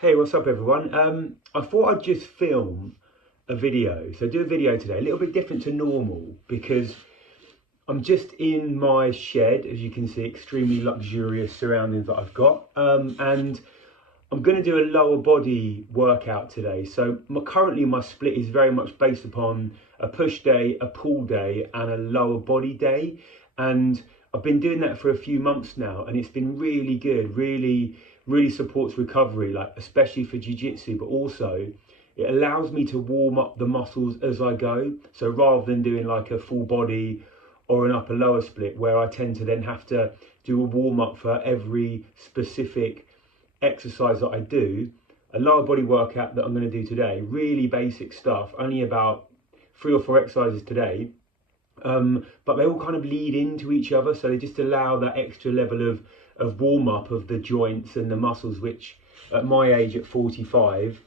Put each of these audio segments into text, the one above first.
Hey, what's up everyone? I thought I'd just film a video. So do a video today, a little bit different to normal because I'm just in my shed, as you can see, extremely luxurious surroundings that I've got. And I'm going to do a lower body workout today. So currently my split is very much based upon a push day, a pull day and a lower body day. And I've been doing that for a few months now and it's been really good, really supports recovery, like especially for jiu-jitsu, but also it allows me to warm up the muscles as I go. So rather than doing like a full body or an upper lower split where I tend to then have to do a warm up for every specific exercise that I do, a lower body workout that I'm going to do today, really basic stuff, only about 3 or 4 exercises today, but they all kind of lead into each other, so they just allow that extra level of warm up of the joints and the muscles, which at my age at 45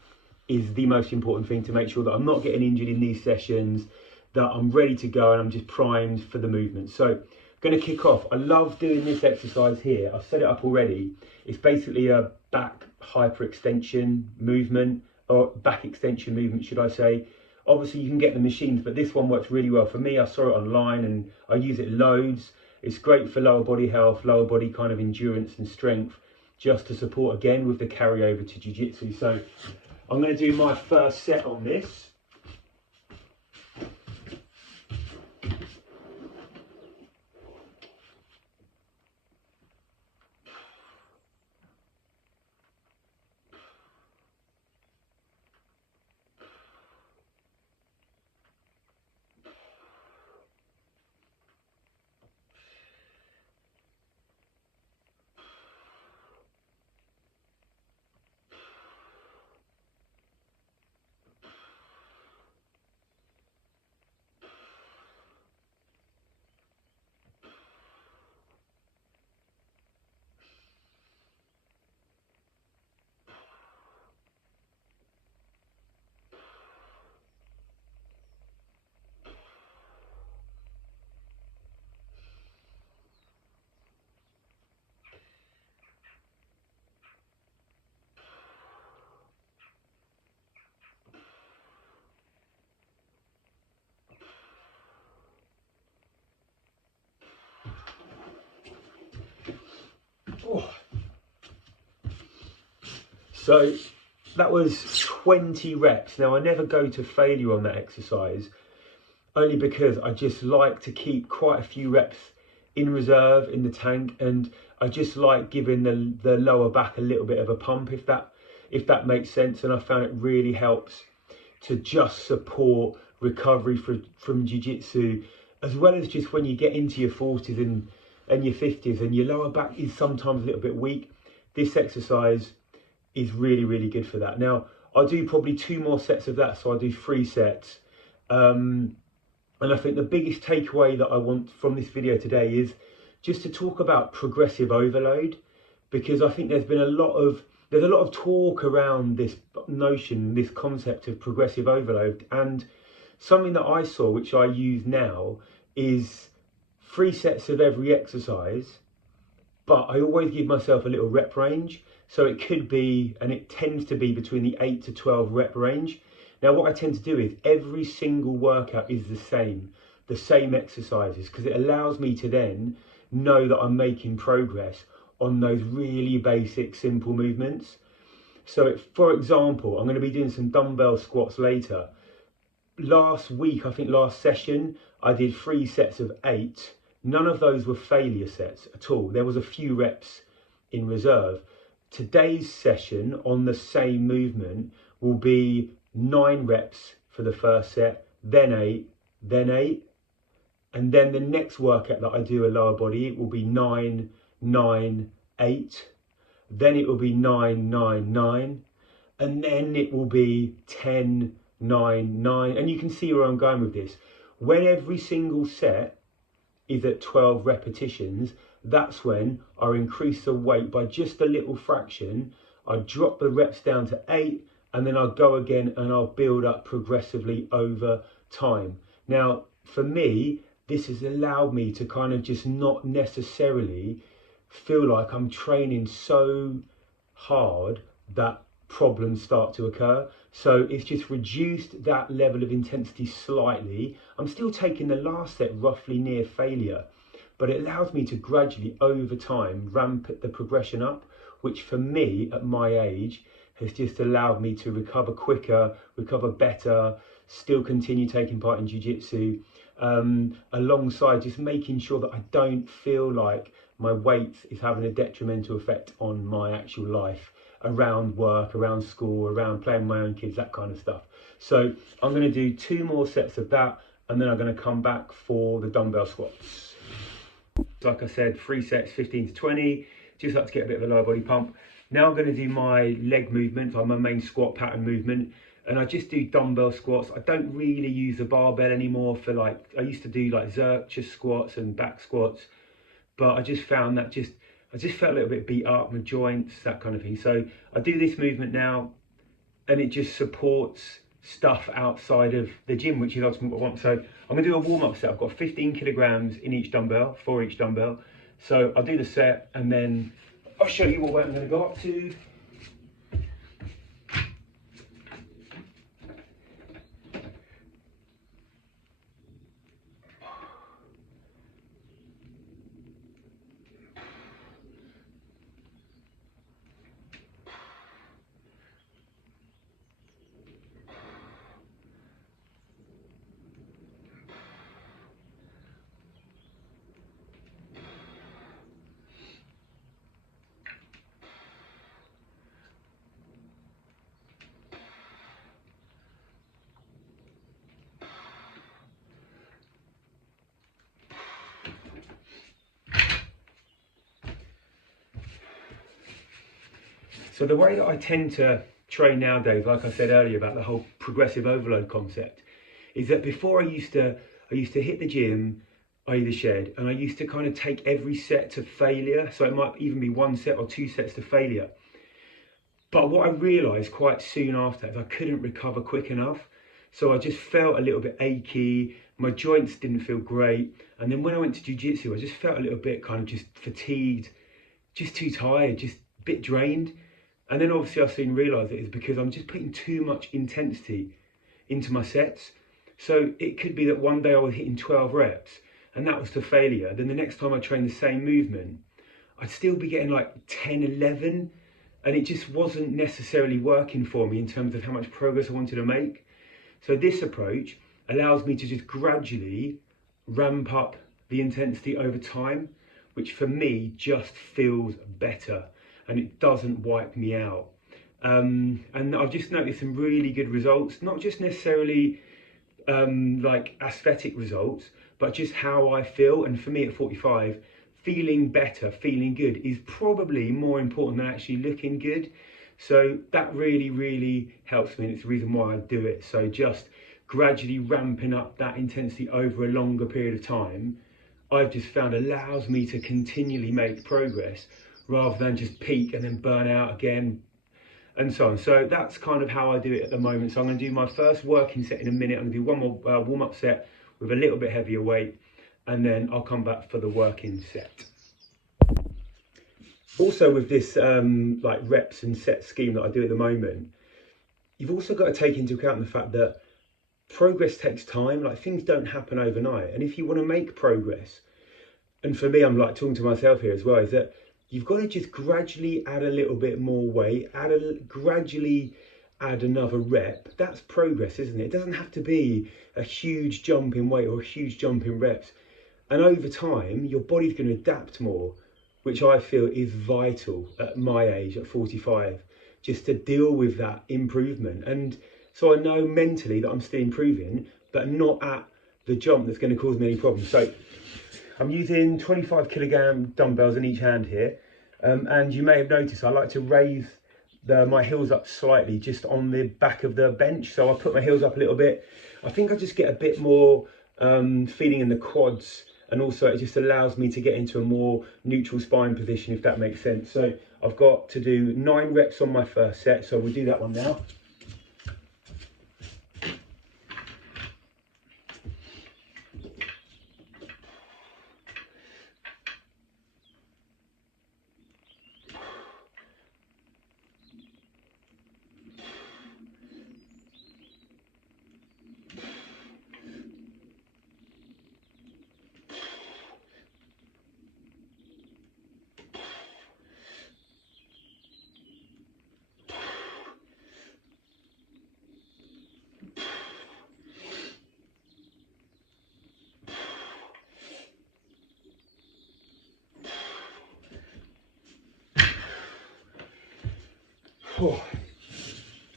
is the most important thing, to make sure that I'm not getting injured in these sessions, that I'm ready to go and I'm just primed for the movement. So I'm going to kick off. I love doing this exercise here. I've set it up already. It's basically a back hyperextension movement, or back extension movement should I say. Obviously you can get the machines, but this one works really well for me. I saw it online and I use it loads. It's great for lower body health, lower body kind of endurance and strength, just to support again with the carryover to jiu-jitsu. So I'm going to do my first set on this. Oh. So that was 20 reps. Now I never go to failure on that exercise, only because I just like to keep quite a few reps in reserve in the tank, and I just like giving the lower back a little bit of a pump, if that makes sense. And I found it really helps to just support recovery from jiu-jitsu, as well as just when you get into your 40s and your 50s and your lower back is sometimes a little bit weak. This exercise is really good for that. Now I'll do probably 2 more sets of that, so I'll do 3 sets. And I think the biggest takeaway that I want from this video today is just to talk about progressive overload, because I think there's a lot of talk around this notion, this concept of progressive overload. And something that I saw, which I use now, is 3 sets of every exercise, but I always give myself a little rep range. So it could be, and it tends to be, between the 8 to 12 rep range. Now what I tend to do is every single workout is the same exercises, because it allows me to then know that I'm making progress on those really basic, simple movements. So for example, I'm going to be doing some dumbbell squats later. Last week, I think last session, I did 3 sets of 8. None of those were failure sets at all. There was a few reps in reserve. Today's session on the same movement will be 9 reps for the first set, then 8, then 8. And then the next workout that I do, a lower body, it will be 9, 9, 8. Then it will be 9, 9, 9. And then it will be 10, 9, 9. And you can see where I'm going with this. When every single set is at 12 repetitions, that's when I increase the weight by just a little fraction. I drop the reps down to 8, and then I'll go again and I'll build up progressively over time. Now, for me, this has allowed me to kind of just not necessarily feel like I'm training so hard that problems start to occur. So it's just reduced that level of intensity slightly. I'm still taking the last set roughly near failure, but it allows me to gradually over time ramp the progression up, which for me at my age has just allowed me to recover quicker, recover better, still continue taking part in jiu-jitsu, alongside just making sure that I don't feel like my weight is having a detrimental effect on my actual life around work, around school, around playing with my own kids, that kind of stuff. So I'm going to do 2 more sets of that, and then I'm going to come back for the dumbbell squats. Like I said, 3 sets, 15 to 20, just like to get a bit of a lower body pump. Now I'm going to do my leg movements, like my main squat pattern movement, and I just do dumbbell squats. I don't really use the barbell anymore for like, I used to do like Zercher squats and back squats, but I just found that I just felt a little bit beat up, my joints, that kind of thing. So I do this movement now, and it just supports stuff outside of the gym, which is ultimately what I want. So I'm gonna do a warm-up set. I've got 15 kilograms in each dumbbell, for each dumbbell. So I'll do the set, and then I'll show you what weight I'm gonna go up to. So the way that I tend to train nowadays, like I said earlier about the whole progressive overload concept, is that before I used to hit the gym, i.e. the shed, and I used to kind of take every set to failure. So it might even be 1 set or 2 sets to failure. But what I realised quite soon after is I couldn't recover quick enough. So I just felt a little bit achy, my joints didn't feel great. And then when I went to jiu-jitsu, I just felt a little bit kind of just fatigued, just too tired, just a bit drained. And then obviously I soon realised it is because I'm just putting too much intensity into my sets. So it could be that one day I was hitting 12 reps and that was to failure. Then the next time I train the same movement, I'd still be getting like 10, 11, and it just wasn't necessarily working for me in terms of how much progress I wanted to make. So this approach allows me to just gradually ramp up the intensity over time, which for me just feels better and it doesn't wipe me out. And I've just noticed some really good results, not just necessarily like aesthetic results, but just how I feel. And for me at 45, feeling better, feeling good is probably more important than actually looking good. So that really, really helps me, and it's the reason why I do it. So just gradually ramping up that intensity over a longer period of time, I've just found allows me to continually make progress rather than just peak and then burn out again, and so on. So that's kind of how I do it at the moment. So I'm going to do my first working set in a minute. I'm going to do one more warm-up set with a little bit heavier weight, and then I'll come back for the working set. Also with this like reps and set scheme that I do at the moment, you've also got to take into account the fact that progress takes time. Like things don't happen overnight, and if you want to make progress, and for me, I'm like talking to myself here as well, is that you've got to just gradually add a little bit more weight, gradually add another rep. That's progress, isn't it? It doesn't have to be a huge jump in weight or a huge jump in reps. And over time, your body's going to adapt more, which I feel is vital at my age, at 45, just to deal with that improvement. And so I know mentally that I'm still improving, but not at the jump that's going to cause me any problems. So I'm using 25 kilogram dumbbells in each hand here. And you may have noticed I like to raise my heels up slightly just on the back of the bench. So I put my heels up a little bit. I think I just get a bit more feeling in the quads, and also it just allows me to get into a more neutral spine position, if that makes sense. So I've got to do 9 reps on my first set, so we'll do that one now.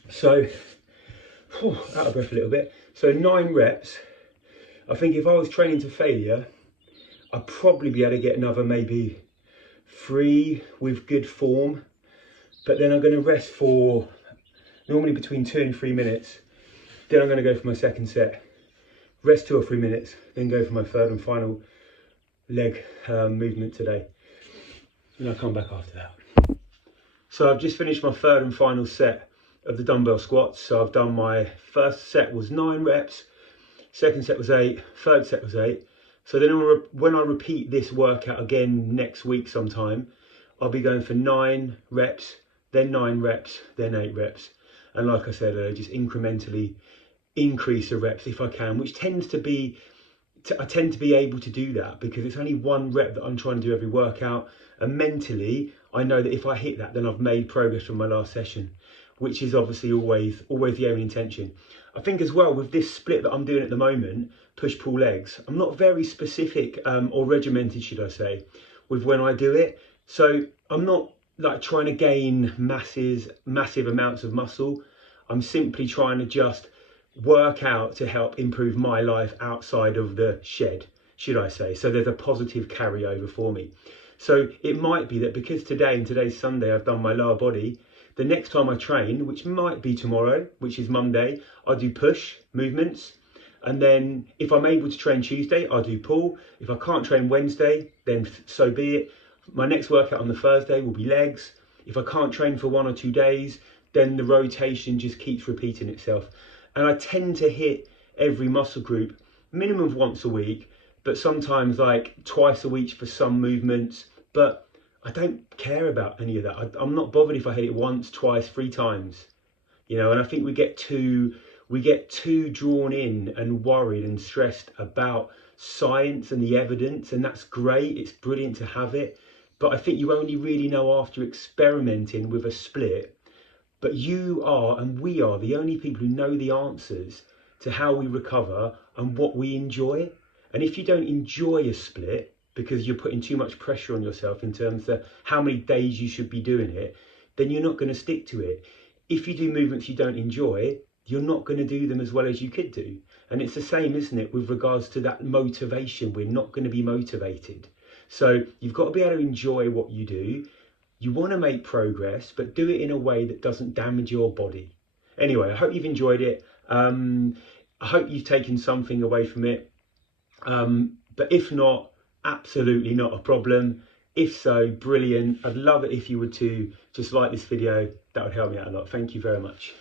So, out of breath a little bit. So 9 reps. I think if I was training to failure, I'd probably be able to get another maybe 3 with good form. But then I'm going to rest for normally between 2 and 3 minutes. Then I'm going to go for my second set. Rest 2 or 3 minutes, then go for my third and final leg movement today. And I'll come back after that. So I've just finished my third and final set of the dumbbell squats. So I've done my first set was 9 reps, second set was 8, third set was 8. So then when I repeat this workout again next week sometime, I'll be going for 9 reps, then 9 reps, then 8 reps. And like I said, just incrementally increase the reps if I can, which tends to be, I tend to be able to do that because it's only 1 rep that I'm trying to do every workout. And mentally, I know that if I hit that, then I've made progress from my last session, which is obviously always the aim and intention. I think as well with this split that I'm doing at the moment, push-pull legs, I'm not very specific or regimented, should I say, with when I do it. So I'm not like trying to gain massive amounts of muscle. I'm simply trying to just work out to help improve my life outside of the shed, should I say. So there's a positive carryover for me. So it might be that because today's Sunday, I've done my lower body, the next time I train, which might be tomorrow, which is Monday, I'll do push movements. And then if I'm able to train Tuesday, I'll do pull. If I can't train Wednesday, then so be it. My next workout on the Thursday will be legs. If I can't train for 1 or 2 days, then the rotation just keeps repeating itself. And I tend to hit every muscle group minimum of once a week, but sometimes like twice a week for some movements. But I don't care about any of that. I'm not bothered if I hit it once, twice, 3 times, you know. And I think we get too drawn in and worried and stressed about science and the evidence, and that's great. It's brilliant to have it. But I think you only really know after experimenting with a split. But you are, and we are, the only people who know the answers to how we recover and what we enjoy. And if you don't enjoy a split because you're putting too much pressure on yourself in terms of how many days you should be doing it, then you're not going to stick to it. If you do movements you don't enjoy, you're not going to do them as well as you could do. And it's the same, isn't it, with regards to that motivation. We're not going to be motivated. So you've got to be able to enjoy what you do. You want to make progress, but do it in a way that doesn't damage your body. Anyway, I hope you've enjoyed it. I hope you've taken something away from it. But if not, absolutely not a problem. If so, brilliant. I'd love it if you would too just like this video. That would help me out a lot. Thank you very much.